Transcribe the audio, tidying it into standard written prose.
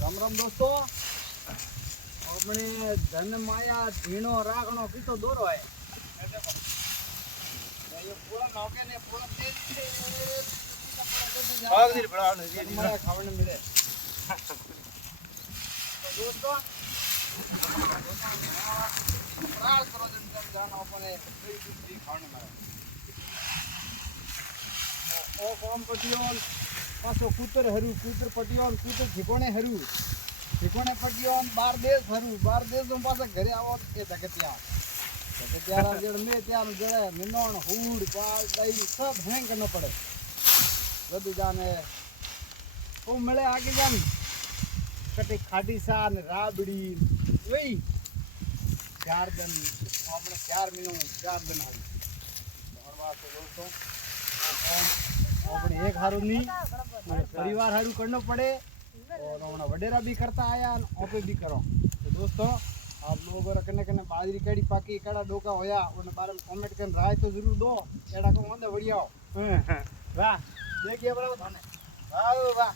राम राम दोस्तों अपने धन माया ढीणो रागणो कितो दोरो है ये पूरा नौके ने पूरा तेज से भाग दिल बड़ा ने जी माया खावने मिले तो दोस्तों प्राण करो जन जाना अपने फ्री खावने मिले ओ कौन पटियोन पासो कूतर हरू कूतर पटियोन कूतर ठिकोणे हरू ठिकोणे पटियोन बार देश में पासा घरे आवो ए धकतिया जड़ में त्यार जड़े मिनोन हुड पाल दई सब हैंग करना पड़े जदी जाने ओ मिले आगे जान कटे खाडी सान राबड़ी वही 4 दिन अपने 4 महीनों 4 दिन हाल और बात तो दोस्तों अपने एक हारू नहीं परिवार हारू करना पड़े और हमारा वडेरा भी करता आया ओपे भी करो तो दोस्तों आप लोग और कने कने बाजरी केड़ी पाकी केड़ा डोका होया उन बारे में कमेंट कर राय तो जरूर दो केड़ा को मंदे बढ़िया हो वाह देखिए बराबर थाने वाह वाह